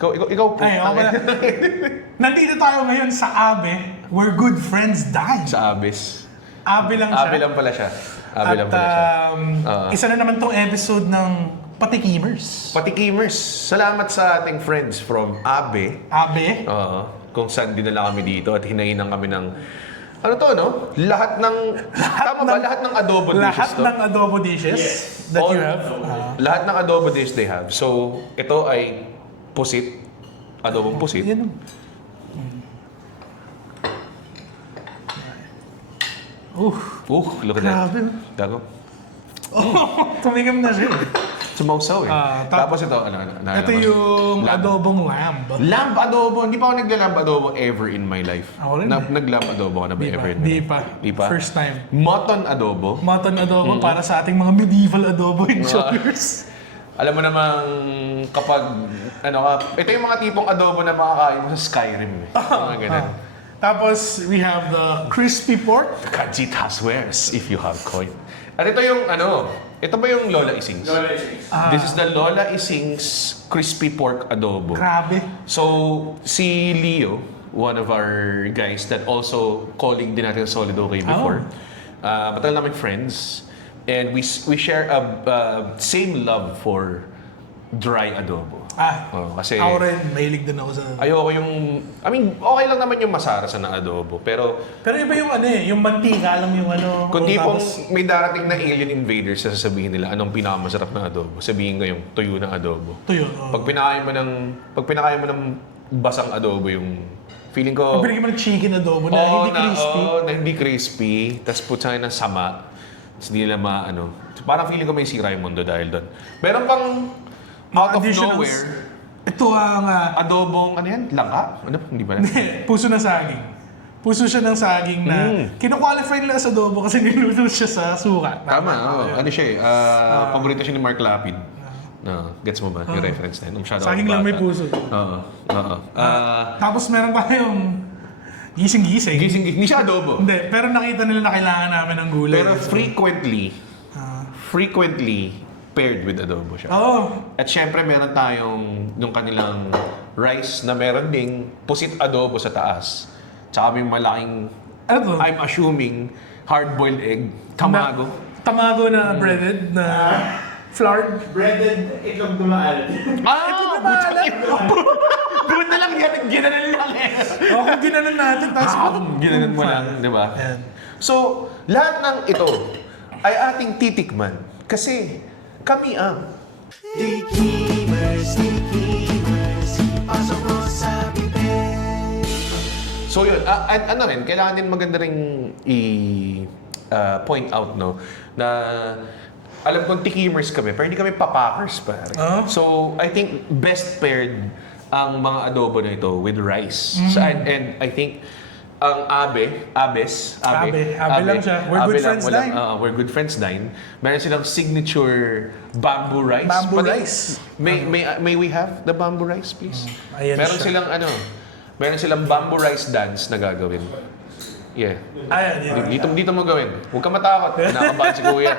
Ikaw po. Ay, okay. Nandito tayo ngayon sa Abe, where good friends die. Sa Abis. Abe lang siya. Abi lang pala siya. Abi At lang pala siya. isa na naman tong episode ng Patikimers. Patikimers, salamat sa ating friends from Abe. Abe? Kung saan dinala kami dito at hinahinang kami ng ano to, no? Lahat ng lahat ng adobo dishes Lahat to? ng adobo dishes that you have. Lahat ng adobo dishes they have. So, ito ay pusit. Adobong pusit. Yan. Look at that. Grabe. Dago. Tumingam na siya. Sumausaw eh. Tapos ito, Ito yung adobong lamb. Lamb adobo. Hindi pa ako nagla-lamb adobo ever in my life. Ako rin. Nag-lamb adobo ka na ba ever in my Di life? pa. Di pa? First time. Mutton adobo. Mutton adobo para sa ating mga medieval adobo enjoyers. Alam mo namang kapag, ito yung mga tipong adobo na makakain mo sa Skyrim. Mga ganun. Tapos, we have the crispy pork. Kajita swears if you have coin. At ito yung ito ba yung Lola Ising's? Lola Ising's. This is the Lola Ising's crispy pork adobo. Grabe. So, si Leo, one of our guys that also colleague din natin sa Solid OK before, matagal namin friends, and we share a same love for dry adobo. Kasi Ako rin, mahilig din ako sa... ayoko okay lang naman yung masarasa na adobo, pero Pero iba yung yung mantika lang yung kung tipong tapos- may darating na alien invaders, sasabihin nila anong pinakamasarap na adobo, sabihin ko yung tuyo na adobo. Tuyo. Pag pinakain mo ng basang adobo, yung feeling ko... Pag binigyan mo ng chicken adobo na hindi crispy. na hindi crispy, tapos putsa ng sama, tapos hindi nila parang feeling ko may si Raimundo dahil doon. Meron pang out of Additionals. nowhere, Ito ang... adobong, Langka? Hindi ba? puso na saging. Puso siya ng saging na kino-qualify nila sa adobo kasi niluto siya sa suka. Tama, siya paborito siya ni Mark Lapid. Gets mo ba? Yung reference na yun. Saging lang may puso. Tapos meron tayong gising-gising. Hindi siya adobo. Hindi, pero nakita nila na kailangan namin ng gulay. Pero frequently paired with adobo siya. At syempre meron tayong yung kanilang rice na meron ding pusit adobo sa taas. Tsaka may malaking, Ano? I'm assuming, hard-boiled egg, tamago. Tamago na breaded, na flour. Breaded itlog na maalat. Doon na lang yan, ginanon lang eh. Kung ginanon natin, tapos Ginanon mo lang, di ba? Ayan. So, lahat ng ito ay ating titikman kasi kami ang Tikimers, pasok mo sa bibig. So yun, kailangan din maganda ring i-point out, no, na alam kong tikimers kami, pero hindi kami papakers, pare. So, I think best paired ang mga adobo na ito with rice. So, and I think ang Abe lang siya. Where Good Friends Dine. Where Good Friends Dine. Meron silang signature bamboo rice. Bamboo rice. May we have the bamboo rice, please? Ayan Meron siya. silang bamboo rice dance na gagawin. Yeah. Ayan. Dito mo gawin. Huwag ka matakot. Nakabahan si Kuya.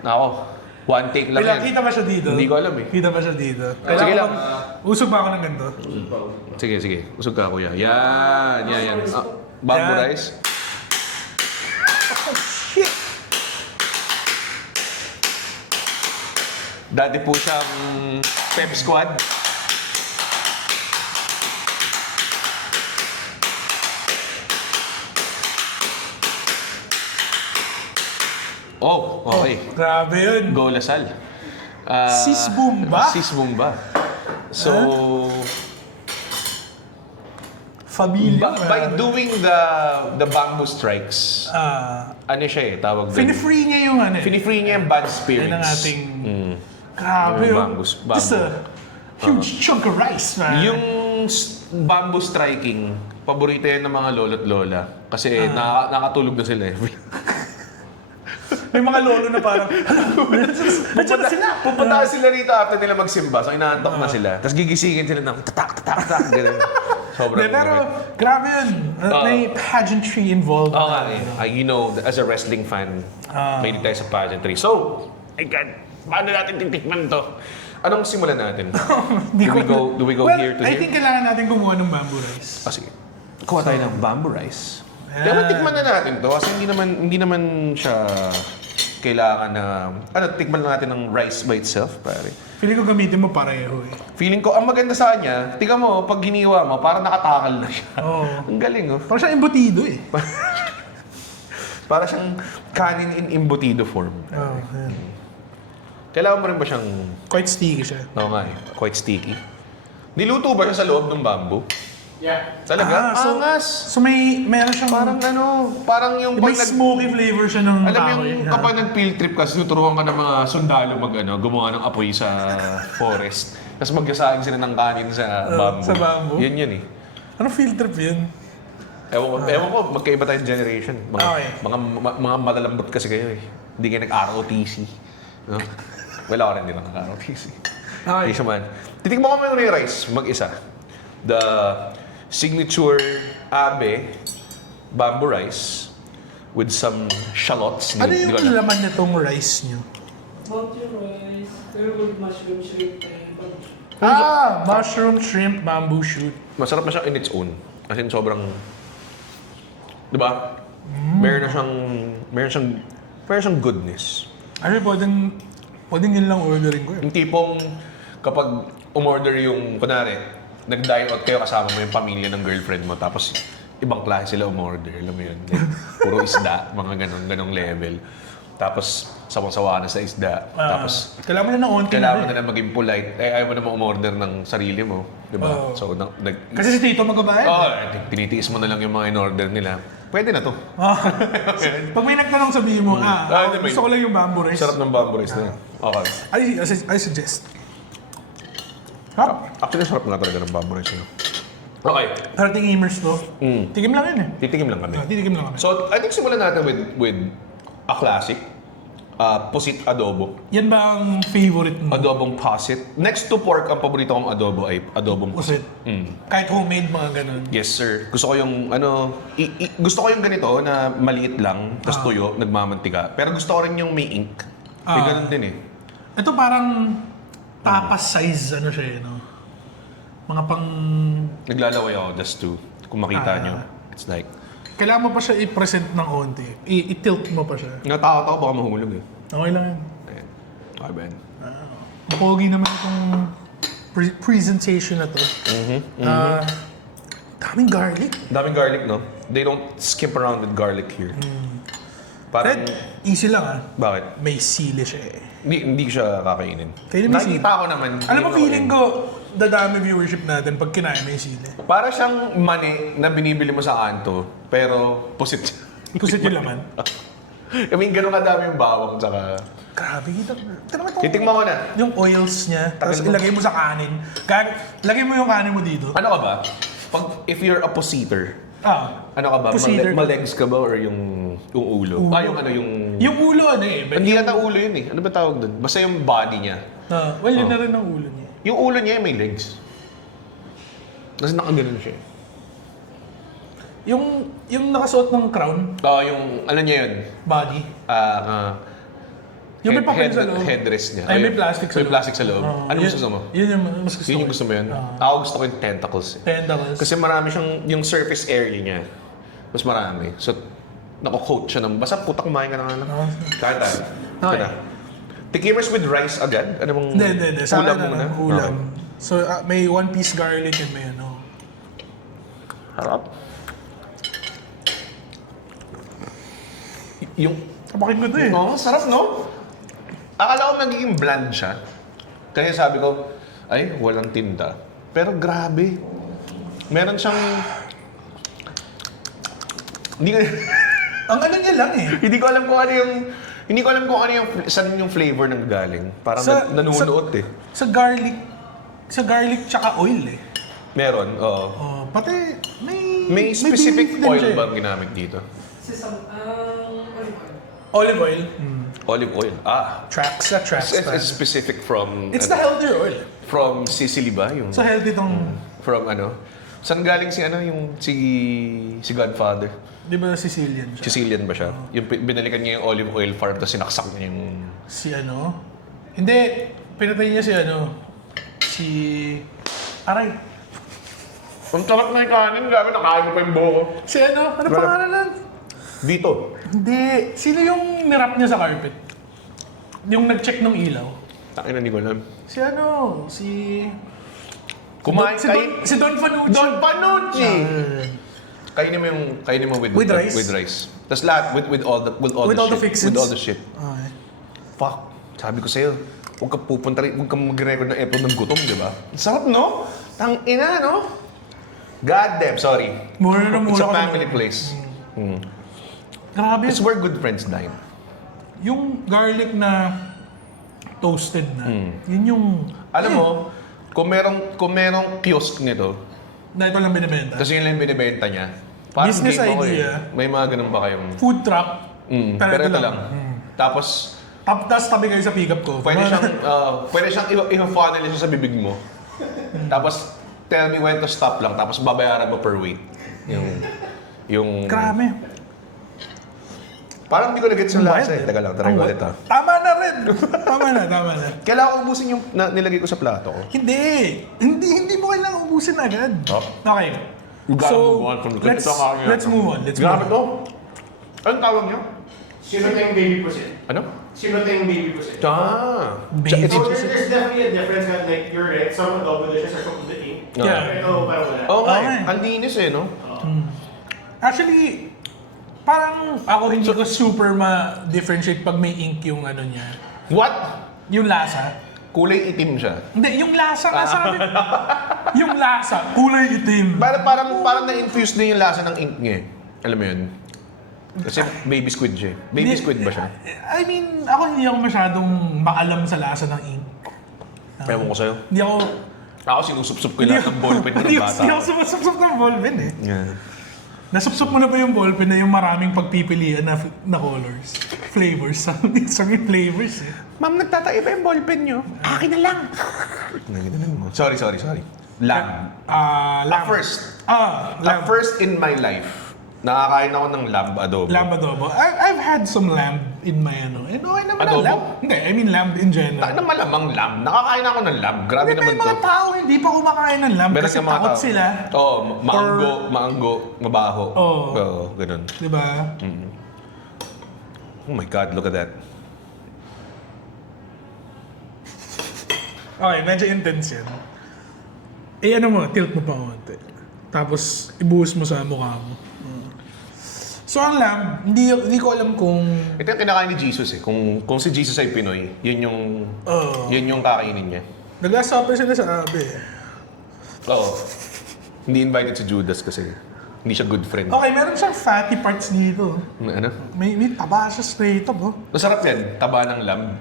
Nako, one take lang yan. Kita ba siya dito? Hindi ko alam eh. Kita ba siya dito? Sige lang. Usog ba ako ng ganito? Sige. Usog ka, Kuya. Yan. Bamboo Yan. rice. Shit! Dati po siyang pep squad. Okay. Grabe yun. Go Lasal. Sis Bumba? Sis Bumba. So, Familia. by doing the bamboo strikes, siya tawag doon. Fini-free niya yung Fini-free niya yung bad spirits. Yan ang ating... Grabe Yung yun. bamboo. Just a huge chunk of rice, man. Yung bamboo striking, paborito yan ng mga lolo't lola. Kasi nakatulog na sila eh. May mga lolo na parang, nandiyan na sila. Pupunta sila rito after nila magsimba. So, inaantok na sila. Tapos gigisingin sila ng tatak. Ganun. Sobrang Pero, grabe yun. May pageantry involved. As a wrestling fan, may tayo sa pageantry. So, paano natin titikman to? Anong simulan natin? Hindi Do we go well, here to I here? think kailangan natin kumuha ng bamboo rice. Sige. Kuha tayo ng bamboo rice. Ayan. Dapat tikman na natin to kasi hindi naman siya kailangan na tikman na natin ng rice by itself, pare. Feeling ko gamitin mo pareho eh. Feeling ko ang maganda sa kanya, tingnan mo pag hiniwa mo, parang nakatakal na siya. Oo. Ang galing, oh. Parang siya embutido eh. Para siyang kanin in embutido form. Oh, ayan. Kailangan mo rin ba siyang, Quite sticky siya. oo nga eh, quite sticky. Niluto ba siya sa loob ng bamboo? Yeah. Talaga? So meron siyang Parang yung may pag nag- smoky flavor siya ng alam mo kahoy. yung kapag nag-field trip kasi tuturuan ka ng mga sundalo gumawa ng apoy sa forest. Tapos magkasaing sila ng kanin sa bamboo. sa bamboo? Yan eh. Ano field trip yun? Ewan ko, magkaiba tayong generation. Okay. Mga malalambot kasi kayo eh. Hindi kayo nag-ROTC. No? Wala ko rin din nag-ROTC. Okay. Hindi siya man. Titikman ko muna yung rice, mag-isa. The signature Abe bamboo rice with some shallots. Ano Di ko yung alam. laman nitong rice nyo? Mountain rice, pero with mushroom, shrimp, and Mushroom, shrimp, bamboo shoot. Masarap na siya in its own. As in, sobrang... Di ba? Meron siyang goodness. Ano pwedeng yun lang ordering ko eh. Yung tipong kapag umorder yung, kunwari, nag-dine out kayo kasama mo yung pamilya ng girlfriend mo, tapos ibang klase sila umorder, alam mo yun. Like, puro isda, mga ganong level. Tapos, sawang-sawa na sa isda. Tapos, Kailangan mo na ng onti kailangan na na maging polite. Ayaw mo na umorder ng sarili mo. Di ba? Oo. So, Kasi si Tito magbabayad. tinitiis mo na lang yung mga in-order nila. Pwede na to. Pag may nagtanong sabihin mo, Hindi, gusto ko lang yung bamboo rice. Sarap ng bamboo rice na yun. Okay. I suggest. Hap. Actually, sarap nga talaga ng bamboo rice. Okay. Parating imers to. Tikim lang yun eh. Titikim lang kami. Titikim lang kami. So, I think simulan natin with a classic. Pusit adobo. Yan ba ang favorite mo? Adobong pusit. Next to pork, ang paborito kong adobo ay adobong pusit. Pusit. Kahit homemade mga ganun. Yes, sir. Gusto ko yung gusto ko yung ganito na maliit lang, tapos tuyo, nagmamantika. Pero gusto ko rin yung may ink. May ganun din eh. Ito parang tapas size ano siya eh, no? Mga pang... Naglalaway ako just to, kung makita nyo. It's like, Kailangan mo pa siya i-present ng onti. I-tilt mo pa siya. natakot ako baka mahulog eh. Okay lang yun. Ayan. Okay, Ben. Mapogi naman itong presentation na to. Daming garlic. Daming garlic, no? They don't skip around with garlic here. Parang, Red, easy lang ah. bakit? May sili siya eh. Hindi ko siya kakainin. Kainin mo yung sili. Nakita ko naman. Alam mo, hindi ko feeling ko, dadami viewership natin pag kinain mo yung sili. Para siyang mani na binibili mo sa kanto, pero pusit siya. Pusit yung laman. I mean, ganun kadami yung bawang tsaka... Grabe, tignan mo ito. Titingnan ko na. Yung oils niya, tapos Tagal mo. ilagay mo sa kanin. Lagay mo yung kanin mo dito. Ano ka ba? If you're a pusiter, ano ka ba? Pusiter. Malegs ka ba or yung ulo? Ulo. Yung ano yung... Yung ulo ano eh. Hindi yata ulo yun eh. Ano ba tawag doon? Basta yung body niya. Well, yun na rin ang ulo niya. Yung ulo niya may legs. Kasi nakaganon siya. Yung nakasuot ng crown, Yung ano niya yun? body. Yung may papel sa loob. Headrest niya. Ay, may plastic sa May loob. plastic sa loob. Ano Yun- gusto mo? Yun yung mas gusto Yun ko. yung gusto mo yun? Ako gusto ko yung tentacles eh. Tentacles. Kasi marami siyang, yung surface area niya, mas marami. So, nako-coat siya ng, basta putak kumain ka na nga lang. Kaya tayo. Okay. Kaya. Tikimers with rice agad? Ano bang Hindi. Sa ulam akin muna? ulam. Okay. So, may one piece garlic and may ano. Harap. Yung, Kapakin ko to eh. oh, sarap no? Akala ko nagiging bland siya. Kasi sabi ko, ay, walang tinta. Pero grabe. Meron siyang... Hindi ko... Ang ano niya lang eh. Hindi ko alam kung ano yung... Hindi ko alam kung ano yung... Saan yung flavor ng galing. Parang nanunuot eh. Sa garlic tsaka oil eh. Meron, oo. Pati May specific beef din oil siya eh. ba ginamit dito? Kasi sa, Olive oil. Olive oil. Tracks It's specific from... It's the healthier oil. From Sicily ba? Yung, So healthy tong, from ano? Saan galing si ano? Yung si Godfather? di ba Sicilian siya? Sicilian ba siya? Yung binalikan niya yung olive oil farm tapos sinaksak niya yung... Si ano? Hindi, pinatay niya si Aray. Ang sarap na yung kanin, grabe nakain ko pa yung buho ko. Si ano pangalan nun? Vito. Hindi. Sino yung nirap niya sa carpet? Yung nag-check ng ilaw. Takin na, hindi ko alam. Si Kumain si Don Fanucci. Don Panucci! Kainin mo With rice? With rice. Tapos lahat, with all the fixings? With all the shit. Okay. Fuck. Sabi ko sa'yo, huwag ka pupunta rin, huwag ka mag-record ng episode ng gutom, di ba? Sarap, no? Tang ina, no? God damn, sorry. Mura na It's mura a ka family naman. place. Grabe. It's where good friends dine. Yung garlic na toasted na, yun yung... Alam mo, kung merong kiosk nito, Na ito lang binibenta. kasi yun lang yung binibenta niya, parang Business game ako idea. May mga ganun ba kayong... Food truck. Pero ito lang. Tapos, Tapos tabi kayo sa pick-up ko. pwede siyang i-funnel siya sa bibig mo. Tapos, tell me when to stop lang. Tapos, babayaran mo per weight. Yung... Grabe. Parang hindi ko nag-gets yung lasa eh. Teka lang, try ko ulit ha. Tama na rin. tama na. Kailangan ko ubusin yung nilagay ko sa plato ko. Hindi mo kailangan ubusin agad. Oh. Okay. You gotta move on from the- let's move on. Grabe to. Anong tawag niya? Sino tayong baby pusit? Ano? Sino tayong baby pusit? Baby So there's definitely a difference na like you're right, some adobo dishes are cooked with the ink. Yeah. Ito parang wala. Oo nga Okay. eh. Ang linis eh, no? Actually, parang ako hindi ko super ma-differentiate pag may ink yung ano niya. What? Yung lasa. Kulay itim siya. Hindi, yung lasa nga sabi. Yung lasa, kulay itim. Parang na-infuse din yung lasa ng ink niya eh. Alam mo yun? Kasi baby squid siya eh. Baby Hindi- squid ba siya? I mean, ako hindi ako masyadong maalam sa lasa ng ink. Ewan ko sa'yo. Hindi ako... Ako sinusupsup ko yung lahat ng ballpen ng Hindi bata. ako sumasupsup ng ballpen eh. Yeah. Nasupsup mo na ba yung ballpen na yung maraming pagpipilian na colors? Flavors. Sabi flavors eh. Ma'am, nagtataiba yung ballpen nyo. Akin na lang. Sorry. Lamb. Lamb. First. Lamb. First in my life, nakakain ako ng lamb adobo. Lamb adobo. I've had some lamb in my ano. And okay naman Adobo? ang lamb. Hindi, I mean lamb in general. Tayo na malamang lamb. Nakakain ako ng lamb. Grabe Hindi, may naman to. mga tao hindi pa kumakain ng lamb Meron kasi kang mga takot tao. sila. Oo, maanggo, mabaho. Oo. Oo, ganun. Di ba? Oh my God, look at that. Okay, medyo intense yan. Eh ano mo, tilt mo pa konti. Tapos ibuhos mo sa mukha mo. So ang lamb, hindi ko alam kung... Ito yung kinakain ni Jesus eh. Kung si Jesus ay Pinoy, yun yung kakainin niya. Nag-last supper sila sa Abe. Oo. Hindi invited si Judas kasi hindi siya good friend. Okay, meron siyang fatty parts dito. Ano? May taba siya straight up, oh. Masarap yan. Taba ng lamb.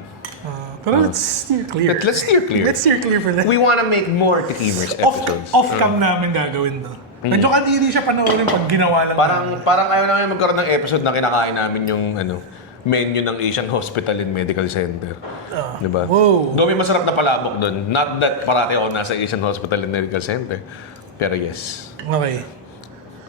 Pero let's steer clear. Let's steer clear. Let's steer clear for that. We wanna make more Tikimers episodes. Off-cam namin gagawin to. Medyo kadiri siya panoorin pag ginawa lang. Parang ayaw namin magkaroon ng episode na kinakain namin yung menu ng Asian Hospital and Medical Center. Diba? Wow. Though may masarap na palabok doon. Not that parati ako nasa Asian Hospital and Medical Center. Pero yes. Okay.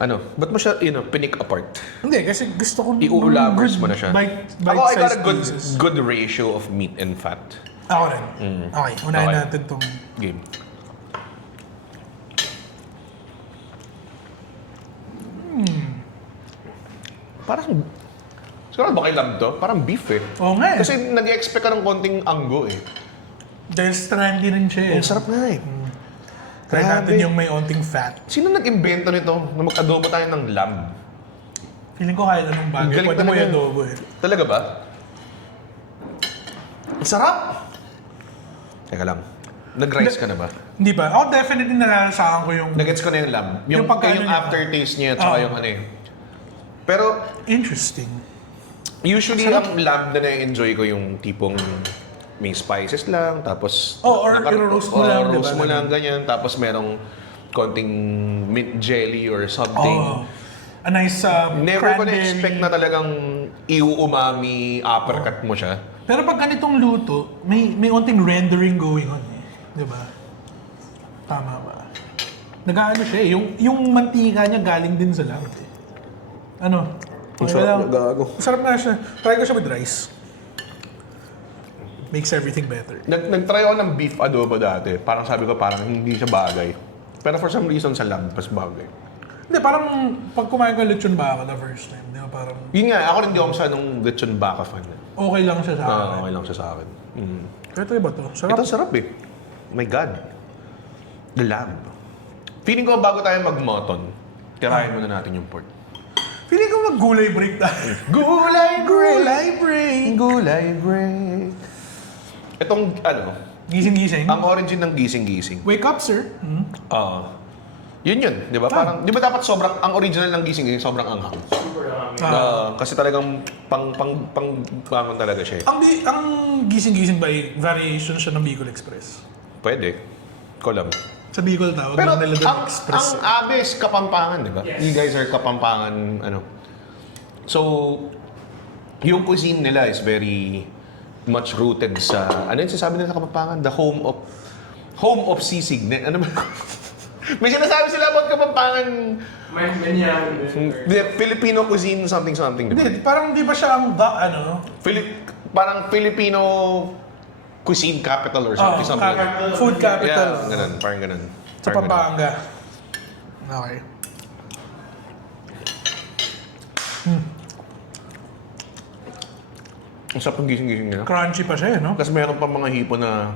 Ba't mo siya, pick apart? Hindi, kasi gusto ko I-ulamers mo na siya. Ako, I got a pieces. good ratio of meat and fat. Ako rin. Okay, unahin Okay. natin tong... Game. Parang, siguro ba kay lamb to? Parang beef eh. Oo nga eh. Kasi nag-expect ka ng konting anggo eh. Dahil strandy rin siya eh. Ang sarap nga eh. Try Grabe. natin yung may onting fat. Sino nag-invento nito na mag-adobo tayo ng lamb? Feeling ko kahit anong bagay, Galing pwede mo talaga. yung adobo eh. Talaga ba? Ang sarap! Teka lang. Nag-rice ka na ba? Hindi ba? Ako definitely nalalasahan ko yung... Nag-gets ko na yung lamb. Yung pagkaano yung niya. aftertaste niya at saka yung ano eh. Pero Interesting. usually ang lamb na na-enjoy ko yung tipong may spices lang, tapos... Or i-roast mo lang, di ba? roast mo lang, ganyan. Tapos merong konting mint jelly or something. Oh, a nice Never ko cranberry. na-expect na talagang iu-umami, uppercut mo siya. Pero pag ganitong luto, may onting rendering going on eh. Di ba? Tama ba? Nag-ano siya eh. Yung mantika niya galing din sa lamb eh. Okay lang. gago. Masarap nga siya. Try ko siya with rice. makes everything better. Nag-try ako ng beef adobo dati. Parang sabi ko, parang hindi siya bagay. Pero for some reason sa lamb, mas bagay. Hindi, parang pag kumain ka lechon baka the first time, di ba? Parang Yun nga, ako rin di ako masyadong lechon baka fan. okay lang siya sa akin. Okay lang siya sa akin. Ito iba to. Sarap. Ito sarap eh. My God. The lamb. Feeling ko bago tayo mag-mutton, tirahin muna natin yung pork. Feeling ko mag-gulay break tayo. Gulay Gulay break! Gulay break. Itong ano, Gising-gising. ang origin ng gising-gising. Wake up, sir. Yun, di ba? Parang, di ba dapat sobrang, ang original ng gising-gising sobrang anghang? Super hungry. Kasi talagang pang talaga siya eh. Ang gising-gising ba variation siya ng Bicol Express? Pwede. Ko lang. Sa Bicol tawag Pero lang nila doon ang Express. Abes, Kapampangan, di ba? Yes. You guys are Kapampangan, ano. So, yung cuisine nila is very much rooted sa, ano yung sinasabi nila sa Kapampangan? The home of sisig. Ano ba? May sinasabi sila about Kapampangan, Manyaman din. the Filipino cuisine, something, di ba? Hindi, parang di ba siya ang Parang Filipino cuisine capital or something. food capital. Yeah, ganun. Parang ganun. Sa Parang ganun. Pampanga. Okay. Ang sarap ng gising-gising nila. Crunchy pa siya, no? Tapos meron pa mga hipo na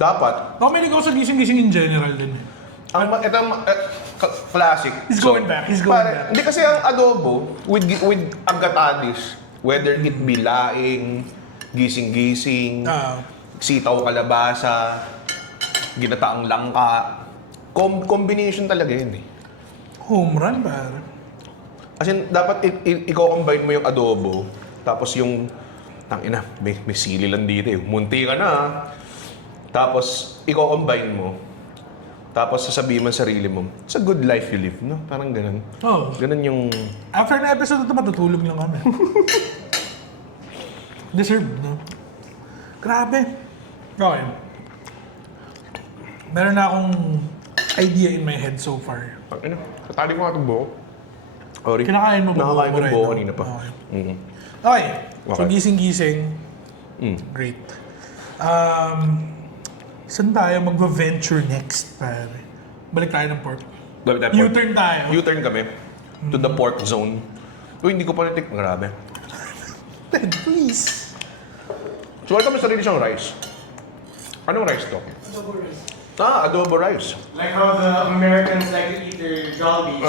dapat. Mahilig ako sa gising-gising in general din. Ito ang classic. He's going back. He's going back. Hindi kasi ang adobo with agatanis, whether it be laing, gising-gising, sitaw kalabasa, ginataang langka, combination talaga yun eh. Home run, pare. As in, dapat i-combine mo yung adobo, tapos yung, tangina, may sili lang dito eh. Munti ka na. Tapos, i-combine mo. Tapos, sasabihin mo sa sarili mo, it's a good life you live, no? Parang ganun. Oh. Ganun yung... After na episode ito, matutulog lang kami. Deserved, no? Grabe. Okay. Meron na akong idea in my head so far. Ano? Tatali ko nga itong buo. Sorry. Kinakain mo ba? Nakakain ko right buo now? kanina pa. Okay. Mhm. Okay. So, Okay. gising-gising. Great. Saan tayo mag-venture next, pare? Balik tayo ng pork. U-turn tayo. U-turn kami. To the pork zone. Uy, hindi ko pa natik. Grabe. Ted, please. So, ito may sarili siyang rice. Anong rice to? Adobo rice. Adobo rice. Like how the Americans like to eat their Jollibees.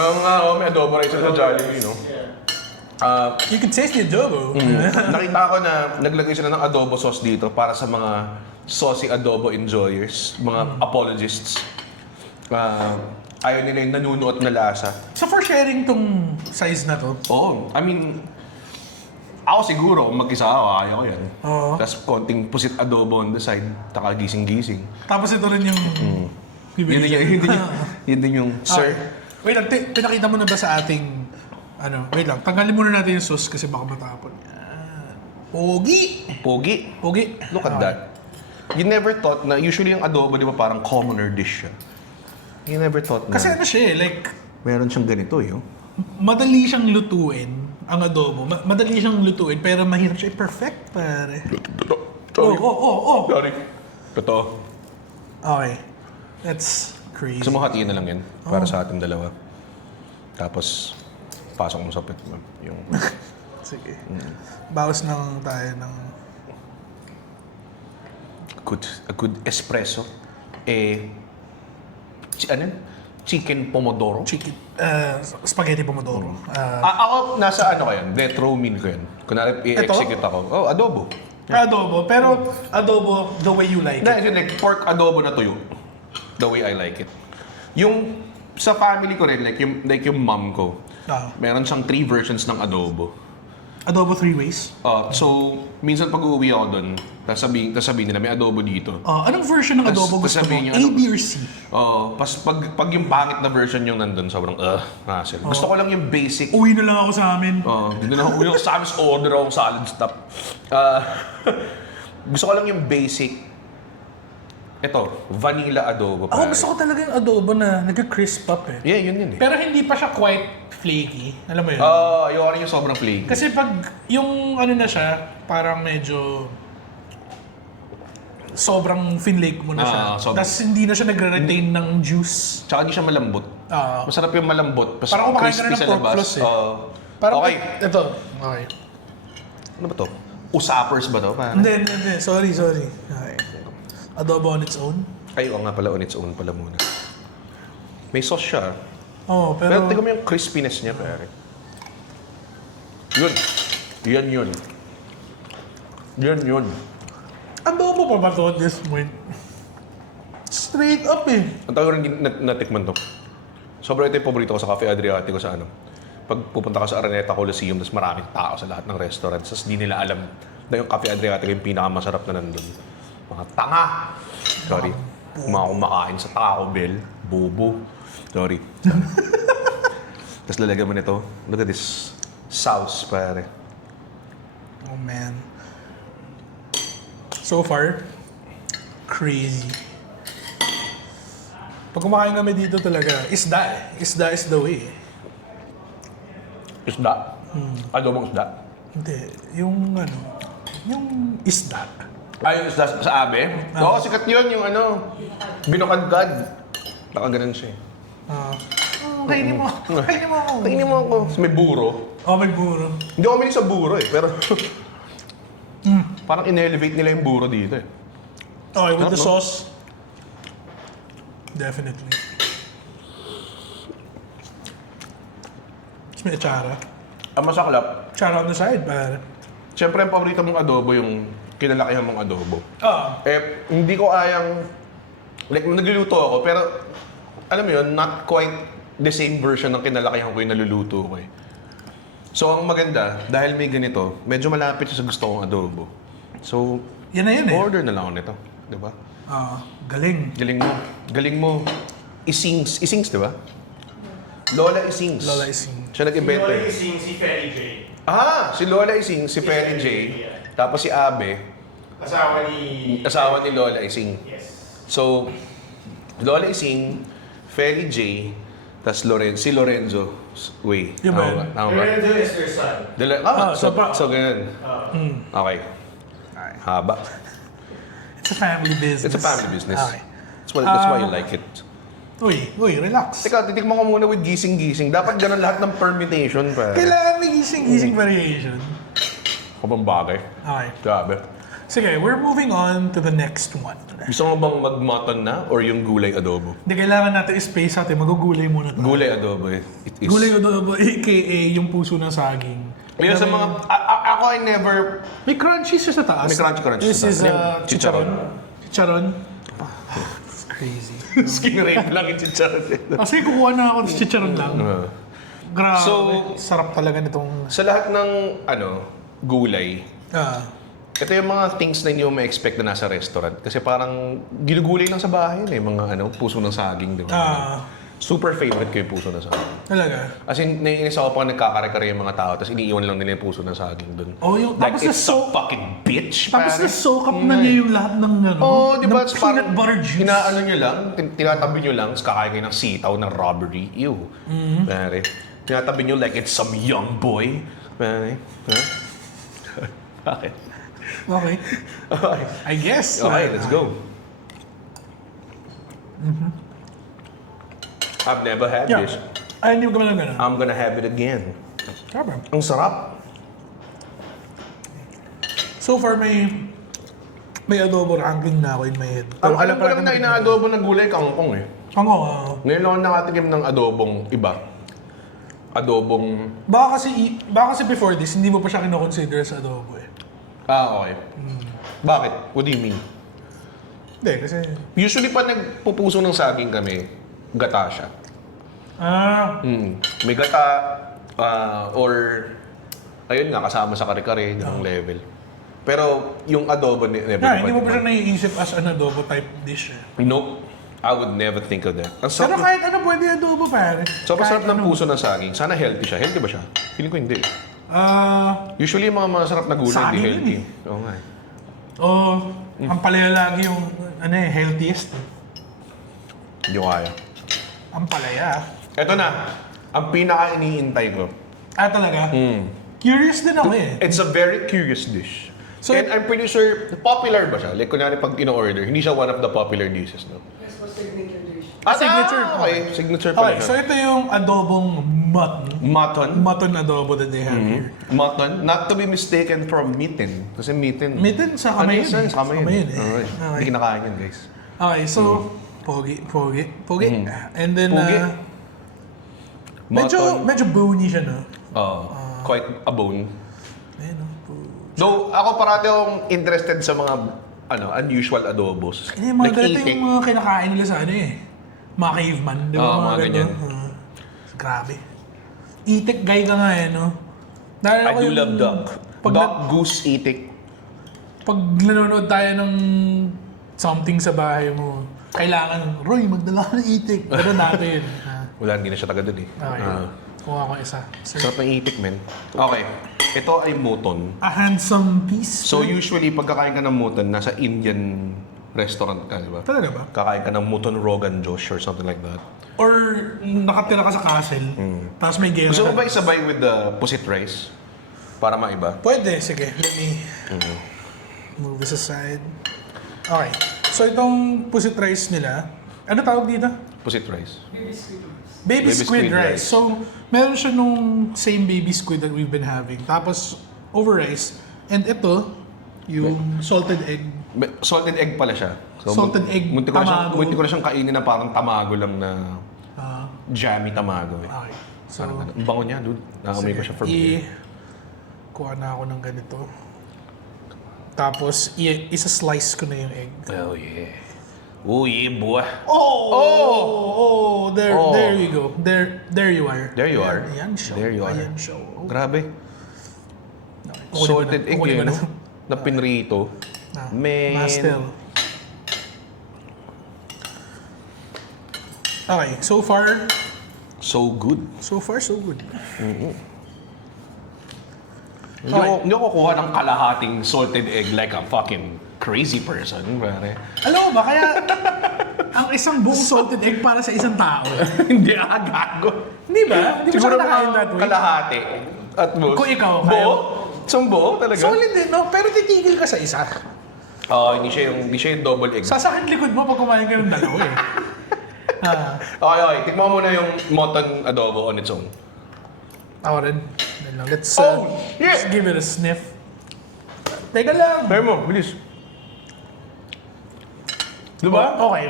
May adobo rice sa Jollibee, no? Yeah. You can taste the adobo. Nakita ko na naglagay sila ng adobo sauce dito para sa mga saucy adobo enjoyers, mga apologists. Ayaw nila yung nanunuot na lasa. So for sharing tong size na to, Oo, I mean, ako siguro, kung mag-isa ako, ayaw ko yan. Oo. Tapos konting pusit adobo on the side, taka gising-gising. tapos ito rin yung... Yun din yung, sir. Wait lang, pinakita mo na ba sa ating... wait lang, tanggalin muna natin yung sauce kasi baka matapon. Pogi! Pogi. Pogi. Look at that. You never thought na, usually yung adobo, di ba parang commoner dish siya. You never thought na, Kasi ano siya like, meron siyang ganito eh. Oh. madali siyang lutuin, ang adobo. Madali siyang lutuin, pero mahirap siya i-perfect, pare. Sorry. Oh. Sorry. Totoo. Okay. That's crazy. Gusto mo hatiin na lang yan para sa ating dalawa. Tapos, pasok mo sa pit. Yung... Sige. Bawas lang tayo ng... a good espresso. Chicken pomodoro. Spaghetti pomodoro. Ako, nasa ano ko yan, death row meal ko yan. Kunwari, i-execute ako. Adobo. Adobo, pero adobo the way you like it. As in, like, pork adobo na tuyo. The way I like it. Yung, sa family ko rin, like yung mom ko, meron siyang 3 versions ng adobo. Adobo 3 ways. So, minsan pag uuwi ako doon, tapos sabihin nila, may adobo dito. Anong version ng adobo gusto mo? sabihin niyo, A, B, or C? Pag yung pangit na version yung nandun, sobrang, hassle. Gusto ko lang yung basic. Uwi na lang ako sa amin. Hindi na ako uwi ako sa amin, order akong salad stop. Gusto ko lang yung basic. Ito, vanilla adobo. Ako gusto ko talaga yung adobo na nagka-crisp up eh. Yeah, yun eh. Pero hindi pa siya quite flaky. Alam mo yun? Ayoko rin yung sobrang flaky. Kasi pag yung ano na siya, parang medyo sobrang finlake mo na siya. sobrang- Tapos hindi na siya nagre-retain ng juice. Tsaka hindi siya malambot. Masarap yung malambot. Tapos Parang kumakain ka crispy na ng sa pork labas. floss eh. Oo. Parang, okay. Ito. Okay. Ano ba to? Usappers ba to? Parang? Hindi. Sorry. Okay. Adobo on its own. Ay, oo nga pala, on its own pala muna. May sauce siya. Oh, Pero pero... tingnan mo yung crispiness niya, pare. Yun. Yun. Adobo pa ba to at this point? Straight up eh. Ang tayo rin natikman to. Sobrang ito yung paborito ko sa Cafe Adriatico sa ano. Pag pupunta ka sa Araneta Coliseum, tapos maraming tao sa lahat ng restaurant, tapos di nila alam na yung Cafe Adriatico yung pinakamasarap na nandun. Mga tanga! Sorry. Mga kumakain sa Taco Bell. Bobo. Sorry. Tapos lalagyan mo nito. Look at this. Sauce, pare. Oh man. So far, crazy. Pag kumakain kami dito talaga, isda eh. Isda is the way. Isda? Adobong isda? Hindi. Yung isda. Ay, yung isda sa abe? Oo, sikat yun. Yung ano, binukadkad. Nakaganan siya eh. Kainin mo. Tingnan mo ako. Tapos may buro. Oh, may buro. Hindi ako minig sa buro eh, pero parang in-elevate nila yung buro dito eh. Okay, with the No? sauce. Definitely. Tapos may achara. Ang masaklap, Achara on the side, pare. siyempre ang paborito mong adobo yung kinalakihan mong adobo. Ah. Eh, hindi ko ayang, like nagluluto ako, pero alam mo yun, not quite the same version ng kinalakihan ko yung naluluto ko eh. So ang maganda, dahil may ganito, medyo malapit siya sa gusto kong adobo. So, Yan na yun eh. order na lang ako nito. Di ba? Galing. Galing mo. Isings, di ba? Lola Isings. Lola Ising. Siya nag-invento Lola eh. Ising, si Ferry J. Si Lola Ising, si Ferry J. Tapos si Abe, asawa ni Lola Ising. Yes. So, Lola Ising, Ferry J, tas si Lorenzo. Wait, Yung tama ba? man. Tama ba? Lorenzo is their son. So ganun. Okay. Haba. It's a family business. It's a family business. Okay. That's why you like it. Uy, relax. Teka, titikman ko muna with gising-gising. Dapat ganun lahat ng permutation pa. Kailangan may gising variation. Kabang bagay. Okay. Grabe. Sige, we're moving on to the next one. Gusto mo bang mag-mutton na or yung gulay adobo? Hindi, kailangan natin i-space natin. Magugulay muna tayo. Gulay adobo eh. It is. Gulay adobo, aka yung puso ng saging. Kaya sa mga... ako I never... May crunchy siya sa taas. May crunchy This sa is taas. Yung chicharon. Chicharon. It's crazy. Skin rape lang yung chicharon. Kasi kukuha na ako ng chicharon lang. Grabe. So- sarap talaga nitong... Sa lahat ng gulay, ito yung mga things na hindi mo ma-expect na nasa restaurant. Kasi parang ginugulay lang sa bahay yun eh. Mga puso ng saging, di ba? Super favorite ko yung puso ng saging. Talaga. As in, naiinis ako pag nagkakare-kare yung mga tao, tapos iniiwan lang nila yung puso ng saging dun. Oh, yung- like, tapos it's na-soak- a fucking bitch, Tapos pare. na-soak up na niya yung lahat ng Di ba? ng peanut butter juice. Inaano nyo lang, tinatabi nyo lang, tapos kakain kayo ng sitaw ng robbery. Ew. Pare. Tinatabi nyo like it's some young boy. Pare. Huh? Bakit? Okay. Okay. I guess. Okay, let's go. I've never had Yeah. this. Ay, hindi ko lang gano'n. I'm gonna have it again. Sarap. Ang sarap. So far, may adobo ranking na ako in my head. Ang alam ko wala lang pa na rin inaadobo ng gulay, kangkong eh. Ako, Ngayon lang ako nakatikim ng adobong iba. Adobong... baka kasi before this, hindi mo pa siya kinoconsider sa adobo eh. okay. Bakit? What do you mean? Hindi, kasi... Usually pa nagpupuso ng saging kami, gata siya. May gata, or... Ayun nga, kasama sa kare-kare, ganong level. Pero yung adobo, never Yeah, ko hindi mo pa siya pa naiisip as an adobo type dish eh. Nope. I would never think of that. Ang Pero sarap, kahit ano pwede adobo pare. so masarap Kahit ng ano. puso ng saging. Sana healthy siya. Healthy ba siya? Feeling ko hindi. Usually yung mga masarap na gulay, hindi Saging healthy. yun Oo nga eh. Ang palaya lagi yung healthiest. Hindi ko kaya. Ang palaya. Ito na. Ang pinaka-iniintay ko. Talaga? Curious din ako eh. It's a very curious dish. So, And I'm pretty sure, popular ba siya? Like, kunyari pag in-order, hindi siya one of the popular dishes, no? Yes, for signature dish. Signature. Okay, signature pala okay, siya. so ito yung adobong mutton. Mutton. Mutton adobo that they have here. Mutton. Not to be mistaken from mitten. Kasi mitten. Mitten sa kamay yun eh. Sa kamay Sa kamay yun. yun eh. Alright. Okay. Hindi kinakain yun, guys. Okay, so, pogi. And then, Pogi. Mutton. medyo bony siya, no? Quite a bone. Ayun, no? Though, ako parati akong interested sa mga unusual adobos. Hindi, mga Like ganito itik. yung mga kinakain nila sa ano eh. Mga caveman, di ba? Oo, mga ganyan. Grabe. Itik guy ka nga eh, no? Naalala I ko do yung- love duck. Pag, Duck, goose, itik. pag nanonood tayo ng something sa bahay mo, kailangan, Roy, magdala ka ng itik. Ganun natin. Wala, hindi na siya taga dun eh. Okay. Kuha ko isa. So, Sarap ng itik, men. Okay. Ito ay mutton. a handsome piece. So usually, pagkakain ka ng mutton, nasa Indian restaurant ka, di ba? Talaga ba? Kakain ka ng mutton rogan josh or something like that. Or nakatira ka sa castle, tapos may gera. Gusto mo ka. ba isabay with the pusit rice? Para maiba? Pwede, sige. Let me move this aside. Okay. So itong pusit rice nila, ano tawag dito? Pusit rice. Baby squid rice. Baby, Baby squid, squid rice. rice. So, meron siya nung same baby squid that we've been having. Tapos, over rice. And ito, yung salted egg. Salted egg pala siya. Salted egg, munti ko tamago. munti ko na siyang kainin na parang tamago lang na Ah, jammy tamago eh. okay. So, Parang ganun. Ang bango niya, dude. Nakamoy ko siya from here. kuha na ako ng ganito. Tapos, isa-slice ko na yung egg. Oh yeah. Oh yeah, boy. There you go. There you are. There you are. Ayan siya. There you are. Ayan siya. Oh. Grabe. Kukunin ko Salted na. egg Kukunin ko eh, na. no? Na pinrito. Man. Mastel. Okay, so far, So good. so good. Hindi ako kukuha ng kalahating salted egg like a fucking crazy person, pare. Alam mo ba, kaya ang isang buong salted egg para sa isang tao. Hindi gago. Hindi ba? Hindi ba siya Siguro kinakain mga that way? kalahati. At most. Kung ikaw, buo? kaya- Isang buo talaga? Solid din, no? Pero titigil ka sa isa. Hindi siya yung double egg. Sasakit likod mo pag kumain ka ng dalawa eh. Okay. Tikman mo muna yung mutton adobo on its own. Ako rin. Yan lang. Let's Yeah! give it a sniff. Teka lang. Try mo, bilis. Diba? Okay.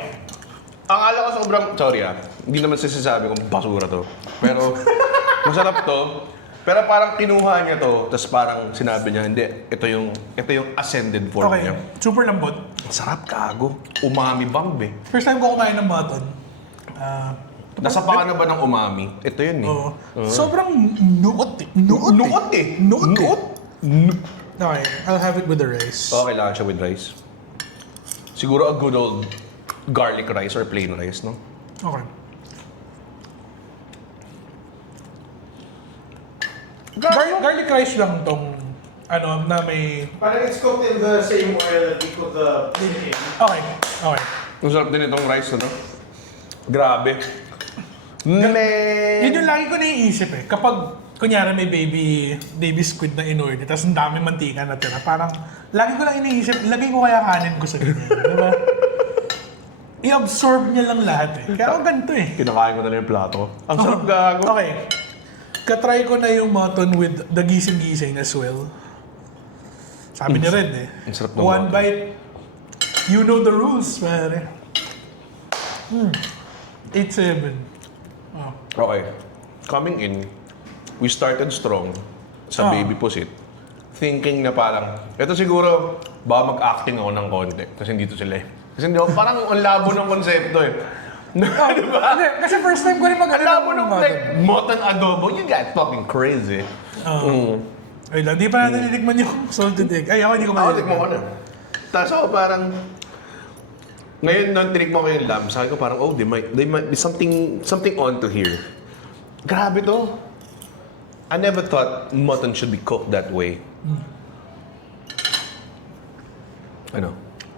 Akala ko sobrang, sorry hindi naman sinasabi kong basura to. Pero, masarap to. Pero parang kinuha niya to, tapos parang sinabi niya, hindi, ito yung ascended form Okay. niya. Super lambot. Ang sarap, kago. Umami bomb eh. First time ko kumain ng mutton. Nasa paano ba ng umami? Ito yun eh. Oo. Sobrang nuot eh. Nuot eh. Okay, I'll have it with the rice. Okay lang siya with rice. Siguro a good old garlic rice or plain rice, no? Okay. Garlic rice lang tong na may... Parang it's cooked in the same oil that we cook the chicken. Okay. Ang sarap din itong rice, no? Grabe. Yun yung lagi ko naiisip eh. Kapag, kunyari may baby squid na in-order, tapos ang dami mantika na tira, parang, lagi ko lang iniisip, lagay ko kaya kanin ko sa ganyan. Diba? I-absorb niya lang lahat eh. Kaya ako ganito eh. Kinakain ko na lang yung plato. Ang sarap gago. Okay. Katry ko na yung mutton with the gising-gising as well. Sabi ni Red eh. Ang sarap ng One mutton. bite, you know the rules, pare. 8-7. Oh. Okay. Coming in, we started strong sa Ah. baby pusit. Thinking na parang, ito siguro, baka mag-acting ako ng konti. Kasi hindi to sila eh. Kasi hindi ako, parang ang labo ng konsepto eh. Diba? Hindi, kasi first time ko rin Ang mag-ano labo ng ng like, mutton adobo. You got fucking crazy. Ay lang, di pa natin nilikman yung salted egg. Ay, ako hindi ko Ako, malilikman. tikman ko na. Tapos ako parang, ngayon nung tinikman ko yung lamb, sabi ko parang, oh, they might be something onto here. Grabe to. I never thought mutton should be cooked that way. Ano?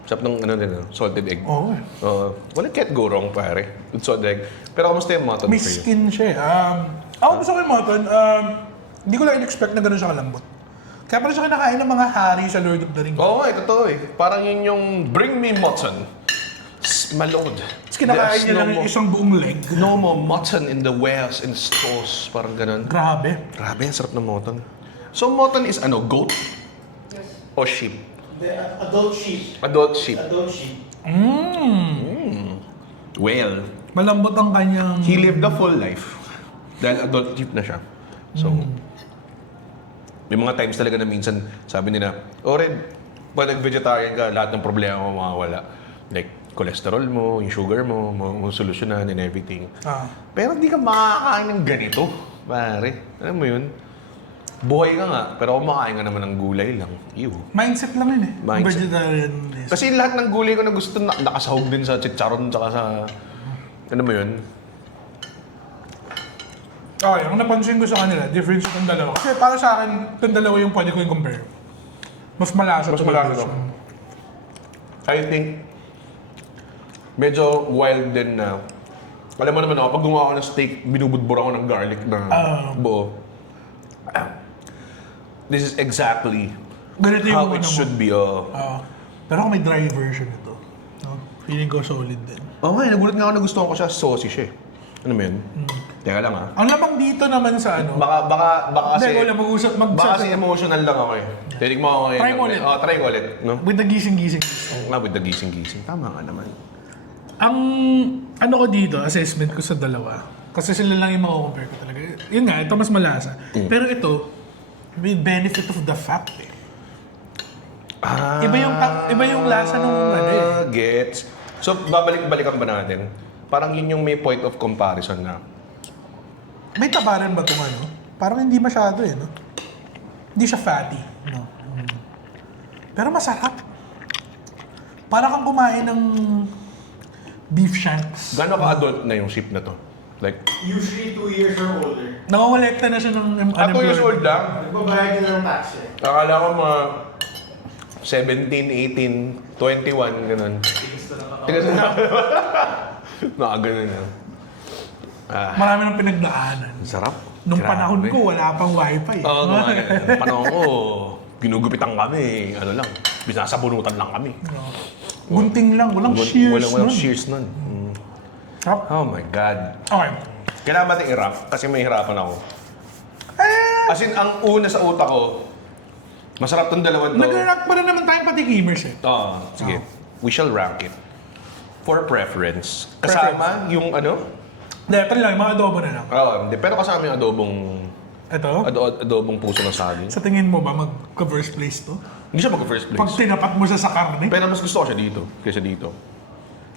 Sarap ng salted egg. Oo. Well, it can't go wrong, pare. With salted egg. Pero kamusta yung mutton May for you? skin siya eh. Ako gusto ko yung mutton. Hindi ko lang in-expect na gano'n siya kalambot. Kaya pala siya kinakain ng mga hari sa Lord of the Rings. Oo, totoo eh. Parang yun yung bring me mutton. Malod. Tapos kinakain niya lang yung isang buong leg. No more mutton in the wares and stores. Parang ganun. Grabe. Grabe, ang sarap ng mutton. So mutton is ano, goat Yes. o sheep? The adult sheep. Adult sheep. Adult sheep. Well, Malambot ang kanyang... he lived a full life. Dahil adult sheep na siya. So, may mga times talaga na minsan sabi nila, Red, pag nag-vegetarian ka, lahat ng problema mo mawawala. Like, cholesterol mo, yung sugar mo, solusyonan and everything. Pero hindi ka makakain ng ganito, pare. Alam mo yun? Buhay ka nga, pero kumakain ka naman ng gulay lang. Ew. Mindset lang yun eh. Mindset. Vegetarian is. Kasi lahat ng gulay ko na gusto, nakasahog din sa chicharon, tsaka sa... Ano mo yun? Okay, ang napansin ko sa kanila, difference itong dalawa. Kasi para sa akin, itong dalawa yung pwede ko yung compare. Mas malasa. Mas to malasa. I think, medyo wild din na... Alam mo naman ako, pag gumawa ako ng steak, binubudbura ako ng garlic na buo. This is exactly Ganito yung how it ano mo. should be. Pero kung may dry version ito, no? Feeling ko solid din. Oo nga, nagulat nga ako na gusto ko siya, saucy siya eh. Ano mo yun? Teka lang ah. Ang lamang dito naman sa ano, Baka kasi... Hindi, wala, mag-usap, Baka kasi emotional lang ako eh. Tinig mo ako ngayon. Try mo ulit. Try ko ulit. No? with the gising-gising. Nga, with the gising-gising. Tama ka naman. Ang ano ko dito, assessment ko sa dalawa, kasi sila lang yung mako-compare ko talaga. Yun nga, ito mas malasa. Pero ito, may benefit of the fact eh. Iba yung lasa ng ano eh. Gets. So, babalik-balikan ba natin? Parang yun yung may point of comparison na. May tabaran ba itong ano? Parang hindi masyado eh, no? Hindi siya fatty, no? Pero masarap. Para kang kumain ng beef shanks. Gano'n ka-adult na yung sheep na to? Like, Usually 2 years or older. Nangongolekta na siya ng 2 years old lang? Nagbabayad ka na ng tax eh. Akala ko mga 17, 18, 21, gano'n. Tigas na. Nakaganon na. Marami ng pinagdaanan. Sarap. Nung Grabe. panahon ko, wala pang wifi. Oo, panahon ko, ginugupitan kami, ano lang, binasabunutan lang kami. Gunting lang, walang shears Walang nun. shears nun. Sarap. Oh my God. Okay. Kailangan ba natin i-wrap? Kasi may hirapan ako. As in, ang una sa utak ko, masarap tong dalawan to. Nag-rank pa rin naman tayong patikimers eh. Oo, sige. We shall rank it. For preference. Kasama yung ano? Hindi, ito lang, mga adobo na lang. Oo, hindi. Pero kasama yung Ito, adobong puso ng saging. sa tingin mo ba mag-first place to? Hindi siya mag-first Pag place. tinapat mo siya sa karne, Pero mas gusto ko siya dito, kaysa dito.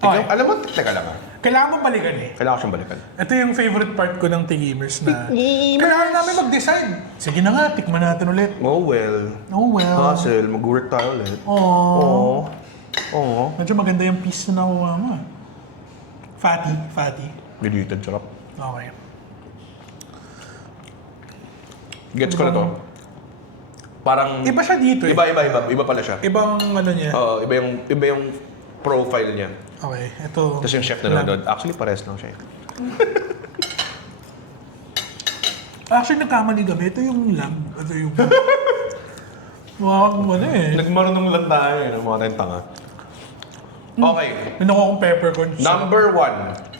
Okay. Ikaw, alam mo, teka lang ah. kailangan mo balikan eh. Kailangan ko siyang balikan. Ito yung favorite part ko ng Tigimers na kailangan namin mag-decide. Sige na nga, tikman natin ulit. Oh well. Oh well. Hassle, mag-work tayo ulit. Oh. Oo. Medyo maganda yung piece na nakuha mo. ah. Fatty. Diluted, sarap. Okay. Gets ko na to. Parang... Iba siya dito eh. Iba pala siya. Ibang ano niya. Oo, iba yung profile niya. Okay, ito. Tapos yung chef na nanonood, actually pares lang siya. Actually, nagkamali kami. Ito yung lamb. Ito yung... Wow, ano eh. Nagmarunong lang tayo eh, mga tayong tanga. Okay, Pinuha kong peppercorn. number 1.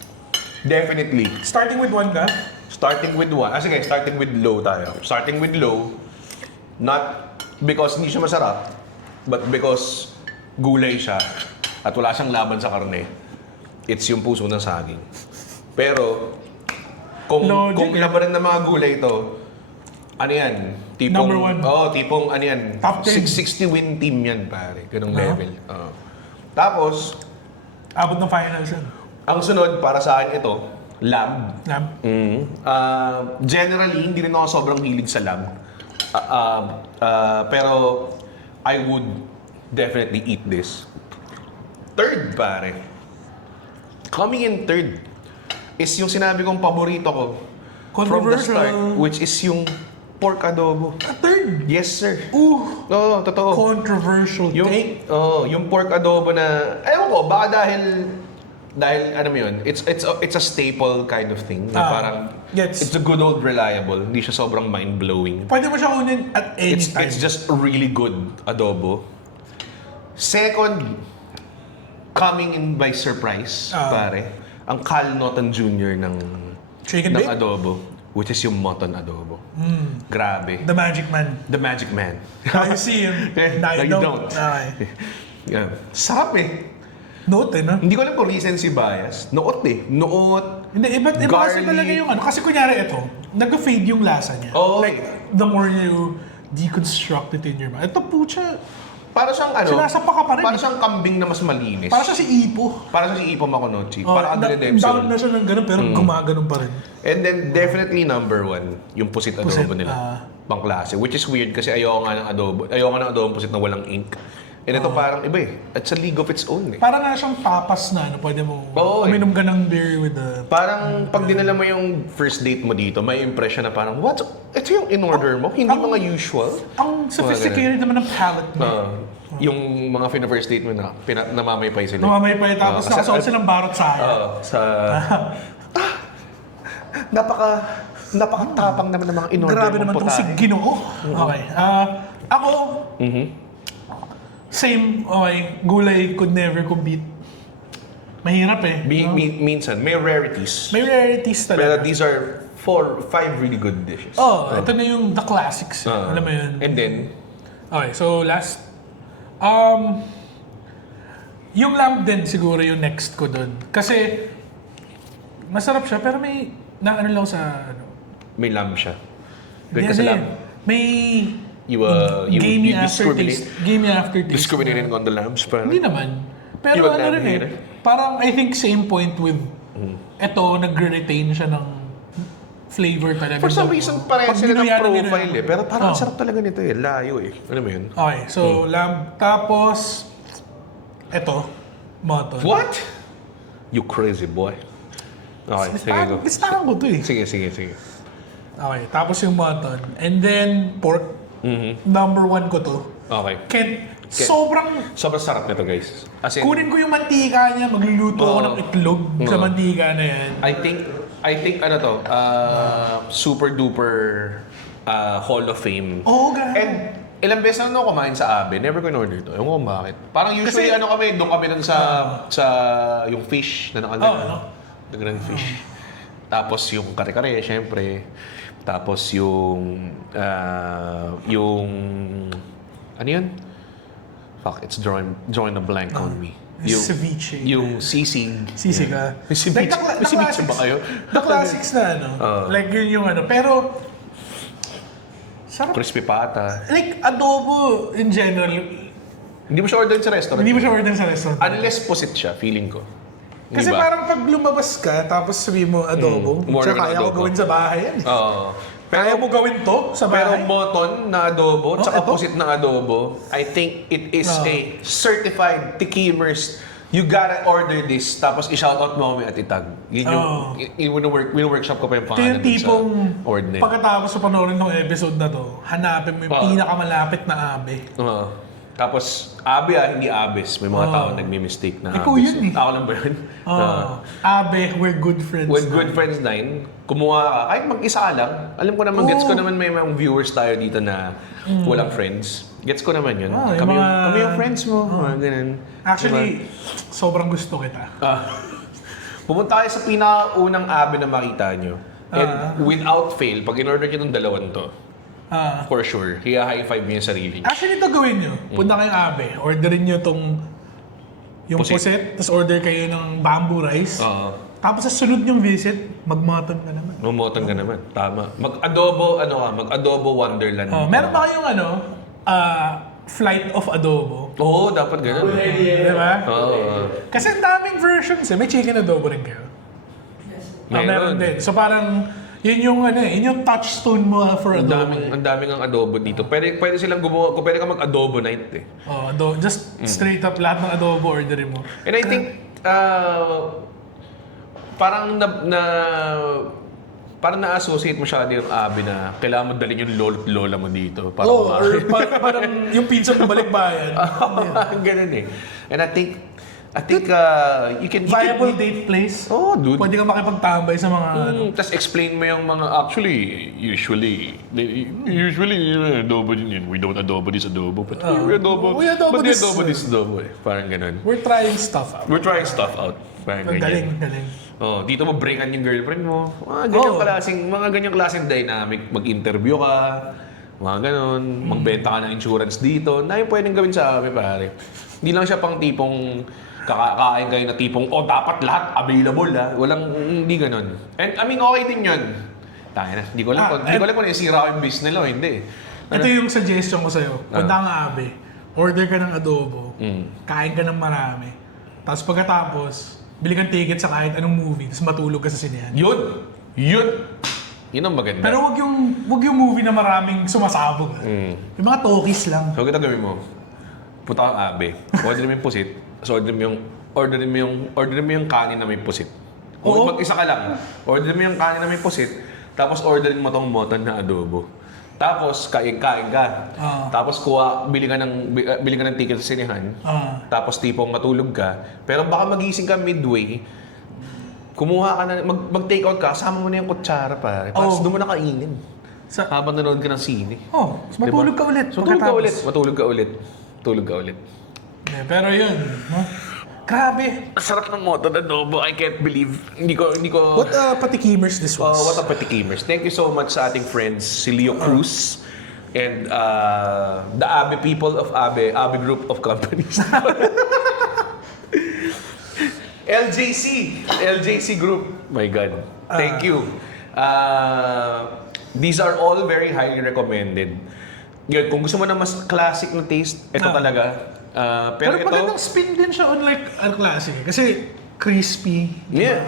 Definitely. Starting with one ka? Starting with 1. Sige, starting with low tayo. Starting with low, not because hindi siya masarap, but because gulay siya at wala siyang laban sa karne. It's yung puso ng saging. Pero, kung Logic, labanan ng mga gulay ito, ano yan? Tipong, Number 1. Oo, tipong ano yan? Top 10. 660 win team yan, pare. Ganong level. Oo. Tapos, Abot ng finals yan. ang sunod para sa akin ito, lamb. Lamb. Generally, hindi rin ako sobrang hilig sa lamb. Pero, I would definitely eat this. Third, pare. Coming in third is yung sinabi kong paborito ko from the Controversial. start, which is yung pork adobo. A third. Yes, sir. Ooh. Oo, totoo. Controversial Yung, take. yung pork adobo na, ewan ko, baka dahil dahil ano mo yun, it's a staple kind of thing. Na parang, gets. it's a good old reliable. Hindi siya sobrang mind-blowing. Pwede mo siya kunin at any time. It's just a really good adobo. Second, coming in by surprise, pare. Ang Cal Noton Jr. ng Chicken bake? adobo, which is yung mutton adobo. Grabe. The Magic Man. The Magic Man. Now you see him. Now you don't. Okay. Yeah. Sarap eh. Note no? Hindi ko alam kung recency bias. Noot eh. Noot. Hindi, iba kasi Garlic. talaga yung ano. Kasi kunyari ito, nag-fade yung lasa niya. Oo. Like, the more you deconstruct it in your mouth. Ito pucha, Para siyang ano? sinasapa ka pa rin. Para siyang kambing na mas malinis. Para siya si Ipo. Para si Ipo Makonochi. Oh, para down redemption. na siya ng ganun, pero gumaganon pa rin. And then definitely number one, yung pusit Pusit, adobo nila. Pangklase. Which is weird kasi ayoko nga ng adobo. Ayoko nga ng adobo pusit na walang ink. And ito parang iba eh. It's a league of its own eh. Para na siyang tapas na, ano, pwede mo Oo, uminom ka ng beer with the... Parang pag dinala mo yung first date mo dito, may impression na parang, what? Ito yung in-order mo? Hindi mga usual? Ang sophisticated naman ng palate mo. Yung mga first date mo na namamaypay sila. Namamay pa tapos kasi- nakasuot silang barot sa akin. Sa... napakatapang naman ng mga in-order Grabe mong naman itong si putahe. Ginoo. Okay. Ako, same, okay, gulay could never compete. Mahirap eh. no? Minsan, may rarities. May rarities Pero talaga. these are 4-5 really good dishes. Ito na yung the classics. Alam mo yun. And then, Okay, so last. Yung lamb din siguro yung next ko doon. Kasi, masarap siya, pero may, na ano lang sa, ano. may lamb siya. Good Hindi, kasi ano lamb. yun, may You gamey discriminate. aftertaste. Gamey aftertaste. Discriminating on the lambs pa. Hindi naman. Pero You would ano never rin hear eh. it. Parang I think same point with eto, nag-retain siya ng flavor talaga. For some Pag reason, pareho sila ng binuyan profile eh. Pero parang Oh. sarap talaga nito eh. Layo eh. Ano mo yun? Okay, so lamb. Tapos, eto, mutton. What? You crazy boy. Okay, sige go. Listahan ko to eh. Sige. Okay, tapos yung mutton. And then, pork. Number 1 ko to. Okay. Sobrang, Sobrang sarap nito guys. As in, kunin ko yung mantika niya, magluluto ako Oo. ng itlog sa Oo. mantika na yan. I think ano to, super duper Hall of Fame. Oo, ganun. And ilang beses na ako kumain sa Abe, never ko in-order to. Ewan ko kung bakit. Parang usually Kasi- doon kami dun sa yung fish na nakalagay. ano? The grand fish. Tapos yung kare-kare, syempre. Tapos yung ano yun? Fuck, it's drawing a blank on me. Ceviche. Yung sisig. Sisig ka. May ceviche, may ceviche ba kayo? The classics na ano. Like yun yung ano. Pero, sarap. Crispy pata. Like adobo in general, Hindi mo siya order sa restaurant. hindi mo siya order sa restaurant. Unless pusit siya, feeling ko. Kasi Di ba? parang pag lumabas ka, tapos sabi mo adobo, more tsaka ng kaya ko adobo. gawin sa bahay yan. Oo. Kaya mo gawin to sa Pero bahay? moton na adobo, tsaka ito? pusit na adobo, I think it is a certified tikimers. You gotta order this, tapos i-shoutout mo kami at itag. Yun yung, workshop ko pa yung Ito pangalan yung dun sa tipong ordinary. pagkatapos sa panoorin ng episode na to, hanapin mo yung Oo. pinakamalapit na abe. Oo. Tapos, abe hindi abes. May mga tao nagmi-mistake na Ikaw abes. yun eh. Ako lang ba yun? Abe, we're good friends. With na. Good Friends 9, kumuha ka, kahit mag-isa ka lang, alam ko naman, gets ko naman may mga viewers tayo dito na walang friends. Gets ko naman yun. yung Kami, mga- kami yung friends mo. Mga ganun. Actually, sobrang gusto kita. Pumunta kayo sa pinakaunang abe na makita nyo. And without fail, pag in-order nyo itong dalawan to, for sure, kaya high five nyo yung sarili nyo. Actually, ito gawin nyo. Punta kayong abe, orderin nyo tong yung Pusit. puset, tapos order kayo ng bamboo rice. Tapos sa sunod yung visit, mag-mutton ka naman. Mumotong ka naman. Tama. Mag-adobo Wonderland. Meron ba kayong flight of adobo? Oo, dapat ganun. Di ba? Oo. Kasi ang daming versions eh. May chicken adobo rin kayo. Meron din. So parang, yun yung touchstone mo for adobo. Ang daming ang adobo dito. Pwede silang gumawa, kung pwede ka mag-adobo night eh. Just straight up, lahat ng adobo orderin mo. And I think, parang parang na-associate mo siya yung abe na kailangan mo dalhin yung lola mo dito para Or parang yung pinsan mo balik bayan. Ganun eh. And I think, I think you can... Viable date place. Oh, dude. Pwede ka makipagtambay sa mga ano. Tapos explain mo yung mga, actually, usually, adobo din yun. We don't adobo this adobo, but we adobo. We adobo but we this, adobo this adobo eh. Parang ganun. We're trying stuff out. We're trying stuff out. Parang Ang ganyan. galing. Oh, dito mo bringan yung girlfriend mo. Mga ganyang klaseng dynamic. Mag-interview ka, mga ganun. Magbenta ka ng insurance dito. Na yung pwedeng gawin sa amin, pare. Hindi lang siya pang tipong kakakain kayo na tipong, dapat lahat available ha. Hindi ganun. And I mean, okay din yun. Tayo na. Hindi ko alam kung nasira ko yung business nila o hindi. Ito yung suggestion ko sa'yo. Punta ka Abe, order ka ng adobo, kain ka ng marami. Tapos pagkatapos, bili kang ticket sa kahit anong movie, tapos matulog ka sa sinehan. Yun ang maganda. Pero wag yung movie na maraming sumasabog. Yung mga talkies lang. So, kita gawin mo. Punta kang Abe. Order mo yung pusit. So, order mo yung kanin na may pusit. Oo. Mag-isa ka lang. Order mo yung kanin na may pusit. Tapos, orderin mo tong motan na adobo. Tapos, kain ka. Tapos, bili ka ng ticket sa sinehan. Tapos, tipong matulog ka. Pero baka magising ka midway. Kumuha ka na, mag-take out ka, sama mo na yung kutsara pare. Tapos, doon mo na kainin. Habang nanonood ka ng sine. Matulog ka ulit. Matulog ka ulit. Pero yun, no? Grabe. Sarap ng moto na adobo. I can't believe. Hindi ko... What a patikimers this was. What a patikimers. Thank you so much sa ating friends, si Leo Cruz and the Abe people of Abe Group of Companies. LJC Group. My God. Thank you. These are all very highly recommended. Yun, kung gusto mo na mas classic na taste, ito talaga. Pero ito... magandang spin din siya on like classic. Kasi crispy. Yeah.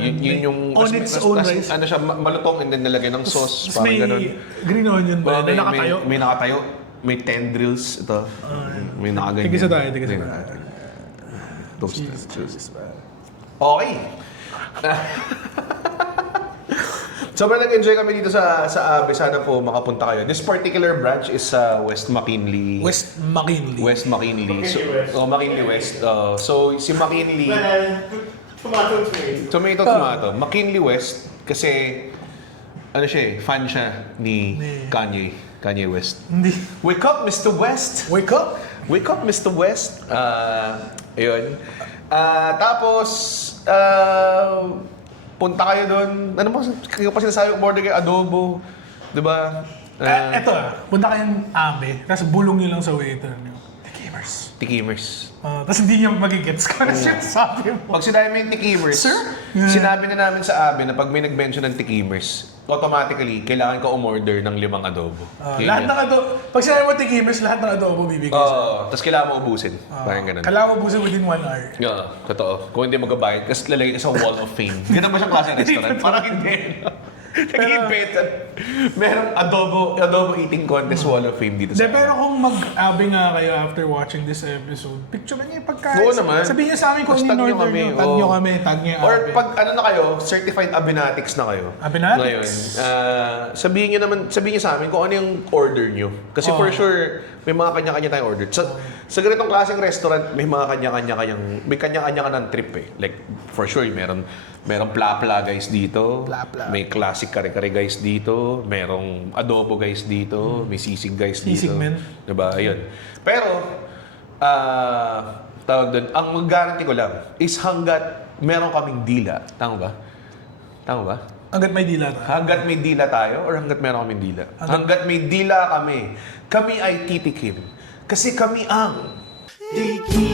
Yun yung... On its own rice. Ano siya, malutong and then nilagay ng sauce. Tapos Parang may ganun. green onion ba? Na nakatayo. May nakatayo. May tendrils. Ito. May nakaganyan. Tigisa tayo. Cheese. Okay. Sobrang nag-enjoy kami dito sa Abe. Sana po makapunta kayo. This particular branch is sa West McKinley. West McKinley. McKinley West. So, si McKinley... Tomato. McKinley West, kasi... Ano siya fan siya ni Kanye West. Hindi. Wake up, Mr. West! Wake up! Wake up, Mr. West! Ayun. Tapos... punta kayo doon. Ano mo? Kayo pa sinasabi, order kayo adobo. Diba? Eto punta kayong Abe, tapos bulong nyo lang sa waiter nyo. Tikimers. Tapos hindi niya magigets kung ano siya sabi mo. Pag sinabi mo yung tikimers, Sir? sinabi na namin sa Abe na pag may nag-mention ng tikimers, automatically, kailangan ka umorder ng 5 adobo. Lahat ng adobo, pag sinabi mo tikimers, lahat ng adobo bibigay sa'yo. Tapos kailangan mo ubusin. Parang ganun. Kailangan mo busin within 1 hour. Oo, totoo. Kung hindi magbabayad, kasi lalagay ka sa Wall of Fame. Ganun ba siyang klase ng restaurant? Parang hindi. Nag-invented. Merong adobo eating contest Wall of Fame dito sa Pero kung mag-Abe nga kayo after watching this episode, picture niyo yung pagkain. Oo naman. Sabihin niyo sa amin kung Mas ano tag nyo in-order kami, niyo. Tag oo. niyo kami, tag niyo yung Or Abe. pag ano na kayo, certified Abenatics na kayo. Abenatics? Ngayon, sabihin niyo sa amin kung ano yung order niyo. Kasi for sure, may mga kanya-kanya tayong order. Sa ganitong klaseng restaurant, may mga kanya-kanya ka ng trip eh. Like, for sure, merong pla-pla guys dito. Pla-pla. May classic kare-kare guys dito. Merong adobo guys dito. May sisig guys dito. Sisig men. Diba? Ayun. Pero, tawag doon, ang mag-guarantee ko lang is hanggat meron kaming dila. Tama ba? Hanggat may dila na. Hanggat may dila tayo or hanggat meron kaming dila? Hanggat may dila kami ay titikim. Kasi kami ang... Tiki